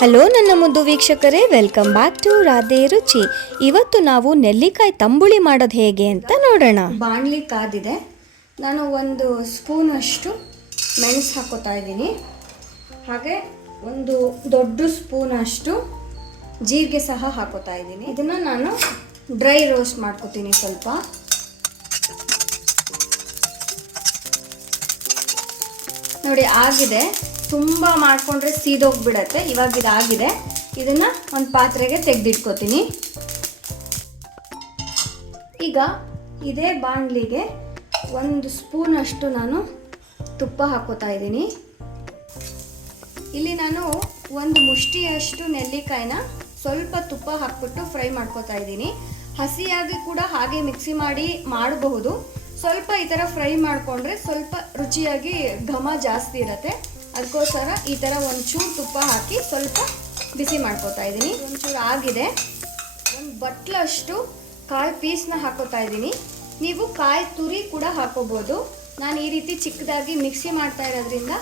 Hello ನನ್ನ ಮುದ್ದು ವೀಕ್ಷಕರೇ, ವೆಲ್ಕಮ್ ಬ್ಯಾಕ್ ಟು ರಾಧೆ ರುಚಿ. ಇವತ್ತು ನಾವು ನೆಲ್ಲಿಕಾಯಿ ತಂಬುಳಿ ಮಾಡೋದು ಹೇಗೆ ಅಂತ ನೋಡೋಣ. ಬಾಣಲಿ ಕಾದಿದೆ. ನಾನು 1 ಸ್ಪೂನ್ ಅಷ್ಟು ಮೆಣಸು ಹಾಕೋತಾ ಇದ್ದೀನಿ. ಹಾಗೆ 1 ದೊಡ್ಡ ಸ್ಪೂನ್ ಅಷ್ಟು ಜೀರಿಗೆ ಸಹ ಹಾಕೋತಾ ಇದ್ದೀನಿ. ಇದನ್ನು ನಾನು ಡ್ರೈ ರೋಸ್ಟ್ ಮಾಡ್ಕೋತೀನಿ. ಸ್ವಲ್ಪ ನೋಡಿ ಆಗಿದೆ. ತುಂಬ ಮಾಡಿಕೊಂಡ್ರೆ ಸೀದೋಗ್ಬಿಡತ್ತೆ. ಇವಾಗ ಇದಾಗಿದೆ. ಇದನ್ನು ಒಂದು ಪಾತ್ರೆಗೆ ತೆಗೆದಿಟ್ಕೋತೀನಿ. ಈಗ ಇದೇ ಬಾಣಲಿಗೆ 1 ಸ್ಪೂನ್ ಅಷ್ಟು ನಾನು ತುಪ್ಪ ಹಾಕೋತಾ ಇದ್ದೀನಿ. ಇಲ್ಲಿ ನಾನು 1 ಮುಷ್ಟಿಯಷ್ಟು ನೆಲ್ಲಿಕಾಯಿನ ಸ್ವಲ್ಪ ತುಪ್ಪ ಹಾಕ್ಬಿಟ್ಟು ಫ್ರೈ ಮಾಡ್ಕೋತಾ ಇದ್ದೀನಿ. ಹಸಿಯಾಗಿ ಕೂಡ ಹಾಗೆ ಮಿಕ್ಸಿ ಮಾಡಿ ಮಾಡಬಹುದು. ಸ್ವಲ್ಪ ಈ ಥರ ಫ್ರೈ ಮಾಡಿಕೊಂಡ್ರೆ ಸ್ವಲ್ಪ ರುಚಿಯಾಗಿ ಘಮ ಜಾಸ್ತಿ ಇರುತ್ತೆ. ಅದಕ್ಕೋಸ್ಕರ ಈ ಥರ ಒಂಚೂರು ತುಪ್ಪ ಹಾಕಿ ಸ್ವಲ್ಪ ಬಿಸಿ ಮಾಡ್ಕೋತಾ ಇದ್ದೀನಿ. ಒಂಚೂರು ಆಗಿದೆ. 1 ಬಟ್ಲಷ್ಟು ಕಾಯಿ ಪೀಸ್ನ ಹಾಕೋತಾ ಇದ್ದೀನಿ. ನೀವು ಕಾಯಿ ತುರಿ ಕೂಡ ಹಾಕೋಬೋದು. ನಾನು ಈ ರೀತಿ ಚಿಕ್ಕದಾಗಿ ಮಿಕ್ಸಿ ಮಾಡ್ತಾ ಇರೋದ್ರಿಂದ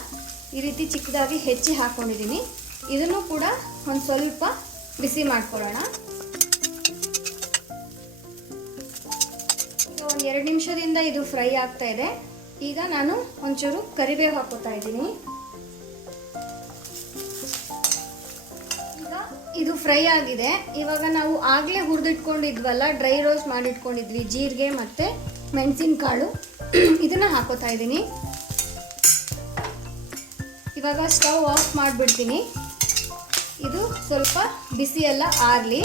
ಈ ರೀತಿ ಚಿಕ್ಕದಾಗಿ ಹೆಚ್ಚಿ ಹಾಕ್ಕೊಂಡಿದ್ದೀನಿ. ಇದನ್ನು ಕೂಡ ಒಂದು ಸ್ವಲ್ಪ ಬಿಸಿ ಮಾಡ್ಕೊಳ್ಳೋಣ. ಈಗ 1-2 ನಿಮಿಷದಿಂದ ಇದು ಫ್ರೈ ಆಗ್ತಾ ಇದೆ. ಈಗ ನಾನು ಒಂಚೂರು ಕರಿಬೇವು ಹಾಕೋತಾ ಇದ್ದೀನಿ. ಇದು ಫ್ರೈ ಆಗಿದೆ. ಇವಾಗ ನಾವು ಆಗಲೇ ಹುರಿದಿಟ್ಕೊಂಡಿದ್ವಲ್ಲ, ಡ್ರೈ ರೋಸ್ಟ್ ಮಾಡಿಟ್ಕೊಂಡಿದ್ವಿ ಜೀರಿಗೆ ಮತ್ತು ಮೆಣಸಿನಕಾಳು, ಇದನ್ನು ಹಾಕೋತಾ ಇದ್ದೀನಿ. ಇವಾಗ ಸ್ಟವ್ ಆಫ್ ಮಾಡಿಬಿಡ್ತೀನಿ. ಇದು ಸ್ವಲ್ಪ ಬಿಸಿಯೆಲ್ಲ ಆರಲಿ.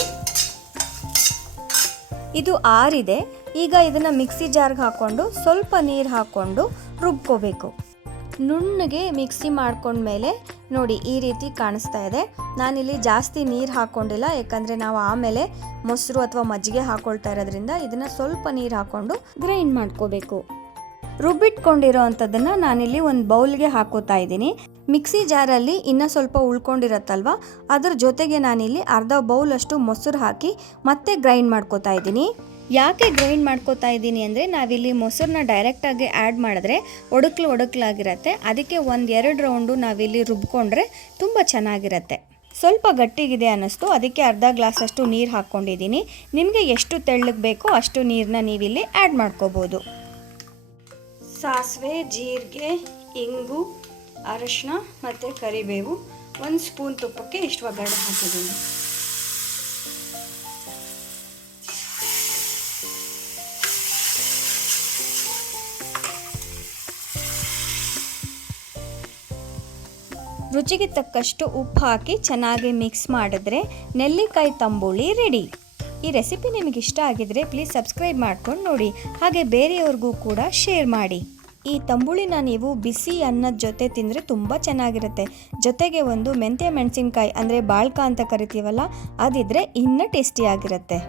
ಇದು ಆರಿದೆ. ಈಗ ಇದನ್ನು ಮಿಕ್ಸಿ ಜಾರ್ಗೆ ಹಾಕ್ಕೊಂಡು ಸ್ವಲ್ಪ ನೀರು ಹಾಕ್ಕೊಂಡು ರುಬ್ಕೋಬೇಕು. ನುಣ್ಣಗೆ ಮಿಕ್ಸಿ ಮಾಡ್ಕೊಂಡ್ಮೇಲೆ ನೋಡಿ ಈ ರೀತಿ ಕಾಣಿಸ್ತಾ ಇದೆ. ನಾನಿಲ್ಲಿ ಜಾಸ್ತಿ ನೀರು ಹಾಕ್ಕೊಂಡಿಲ್ಲ, ಯಾಕಂದರೆ ನಾವು ಆಮೇಲೆ ಮೊಸರು ಅಥವಾ ಮಜ್ಜಿಗೆ ಹಾಕ್ಕೊಳ್ತಾ ಇರೋದ್ರಿಂದ ಇದನ್ನು ಸ್ವಲ್ಪ ನೀರು ಹಾಕ್ಕೊಂಡು ಗ್ರೈಂಡ್ ಮಾಡ್ಕೋಬೇಕು. ರುಬ್ಬಿಟ್ಕೊಂಡಿರೋ ಅಂಥದ್ದನ್ನು ನಾನಿಲ್ಲಿ ಒಂದು ಬೌಲ್ಗೆ ಹಾಕೋತಾ ಇದ್ದೀನಿ. ಮಿಕ್ಸಿ ಜಾರಲ್ಲಿ ಇನ್ನೂ ಸ್ವಲ್ಪ ಉಳ್ಕೊಂಡಿರತ್ತಲ್ವ, ಅದ್ರ ಜೊತೆಗೆ ನಾನಿಲ್ಲಿ ಅರ್ಧ ಬೌಲಷ್ಟು ಮೊಸರು ಹಾಕಿ ಮತ್ತೆ ಗ್ರೈಂಡ್ ಮಾಡ್ಕೋತಾ ಇದ್ದೀನಿ. ಯಾಕೆ ಗ್ರೈಂಡ್ ಮಾಡ್ಕೋತಾ ಇದ್ದೀನಿ ಅಂದರೆ ನಾವಿಲ್ಲಿ ಮೊಸರನ್ನ ಡೈರೆಕ್ಟಾಗಿ ಆ್ಯಡ್ ಮಾಡಿದ್ರೆ ಒಡಕ್ಲಾಗಿರುತ್ತೆ. ಅದಕ್ಕೆ 1-2 ರೌಂಡು ನಾವಿಲ್ಲಿ ರುಬ್ಕೊಂಡ್ರೆ ತುಂಬ ಚೆನ್ನಾಗಿರುತ್ತೆ. ಸ್ವಲ್ಪ ಗಟ್ಟಿಗಿದೆ ಅನ್ನಿಸ್ತು, ಅದಕ್ಕೆ ಅರ್ಧ ಗ್ಲಾಸಷ್ಟು ನೀರು ಹಾಕ್ಕೊಂಡಿದ್ದೀನಿ. ನಿಮಗೆ ಎಷ್ಟು ತೆಳ್ಳಗೆ ಬೇಕೋ ಅಷ್ಟು ನೀರನ್ನ ನೀವಿಲ್ಲಿ ಆ್ಯಡ್ ಮಾಡ್ಕೋಬೋದು. ಸಾಸಿವೆ, ಜೀರಿಗೆ, ಇಂಗು, ಅರಿಶಿನ ಮತ್ತು ಕರಿಬೇವು, 1 ಸ್ಪೂನ್ ತುಪ್ಪಕ್ಕೆ ಇಷ್ಟು ಒಗ್ಗರಣೆ ಹಾಕಿದ್ದೀನಿ. ರುಚಿಗೆ ತಕ್ಕಷ್ಟು ಉಪ್ಪು ಹಾಕಿ ಚೆನ್ನಾಗಿ ಮಿಕ್ಸ್ ಮಾಡಿದ್ರೆ ನೆಲ್ಲಿಕಾಯಿ ತಂಬುಳಿ ರೆಡಿ. ಈ ರೆಸಿಪಿ ನಿಮಗೆ ಇಷ್ಟ ಆಗಿದ್ರೆ ಪ್ಲೀಸ್ ಸಬ್ಸ್ಕ್ರೈಬ್ ಮಾಡ್ಕೊಂಡು ನೋಡಿ, ಹಾಗೆ ಬೇರೆಯವ್ರಿಗೂ ಕೂಡ ಶೇರ್ ಮಾಡಿ. ಈ ತಂಬುಳಿನ ನೀವು ಬಿಸಿ ಅನ್ನದ ಜೊತೆ ತಿಂದರೆ ತುಂಬ ಚೆನ್ನಾಗಿರುತ್ತೆ. ಜೊತೆಗೆ ಒಂದು ಮೆಂತ್ಯ ಮೆಣಸಿನ್ಕಾಯಿ ಅಂದರೆ ಬಾಳ್ಕ ಅಂತ ಕರಿತೀವಲ್ಲ, ಅದಿದ್ರೆ ಇನ್ನೂ ಟೇಸ್ಟಿಯಾಗಿರುತ್ತೆ.